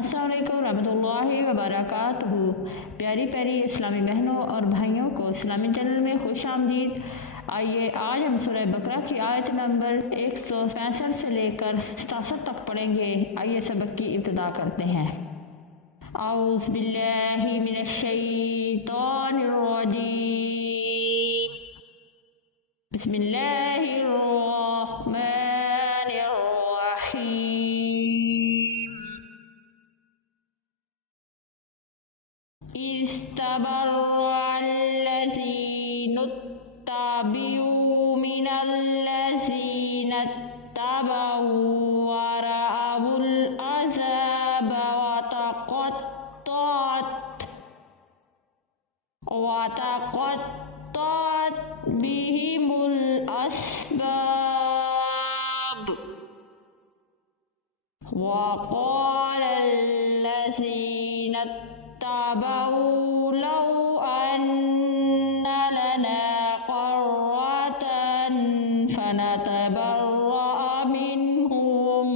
अस्सलाम वालेकुम रहमतुल्लाहि व बरकातुहू। प्यारी प्यारी इस्लामी बहनों और भाइयों को इस्लामी चैनल में खुश आमदीद। आइए आज हम सूरह बकरा की आयत नंबर 165 से लेकर 67 तक पढ़ेंगे। आइए सबक की इब्तिदा करते हैं। औज़ु बिल्लाहि मिनश शैतानिर रजीम। बिस्मिल्लाहिर रहमानिर रहीम। इस्तबर्रअल्लज़ीना इत्तबअू मिनल्लज़ीना इत्तबअू वरअवुल अज़ाब वतक़त्तअत बिहिमुल अस्बाब। वक़ालल्लज़ीना इत्तबअू लौ अन्ना लना कर्रतन फनतबर्रअ मिन्हुम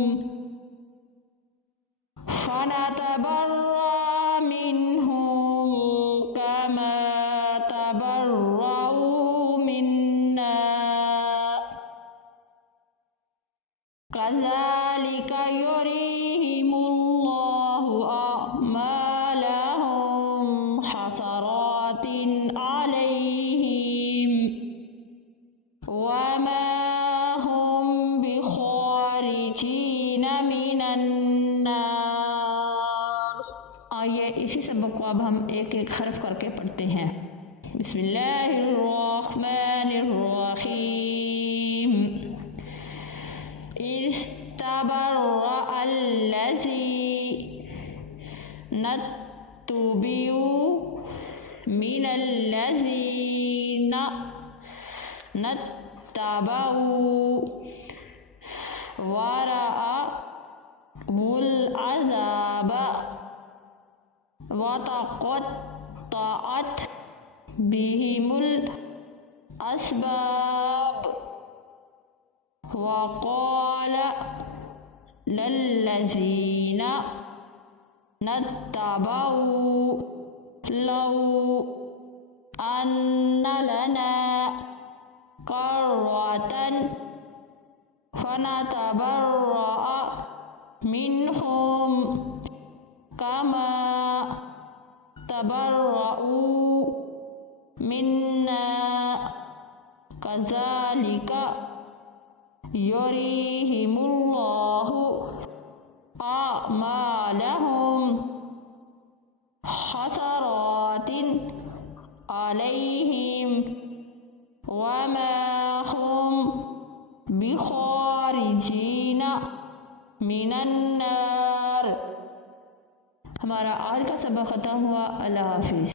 कमा तबर्रअू मिन्ना कज़ालिका युरीहिमुल्लाहु अअमालहुम हसरातिन अलैहिम वमा हुम बिखारिजीन मिनन नार। आइए इसी सबक को अब हम एक एक हर्फ करके पढ़ते हैं। बिस्मिल्लाहिर्रहमानिर्रहीम। इस्तबर्रअल्लज़ीना इत्तबअू मिनल्लज़ीना इत्तबअू वरअवुल अज़ाब वतक़त्तअत बिहिमुल अस्बाब। वक़ालल्लज़ीना इत्तबअू लौ अन्ना लना कर्रतन फनतबर्रअ मिन्हुम कमा तबर्रअू मिन्ना कज़ालिका युरीहिमुल्लाहु अअमालहुम हसरातिन अलैहिम वमा हुम बिखारिजीन मिनन नार। हमारा आज का सबक खत्म हुआ। अल्लाह हाफिज़।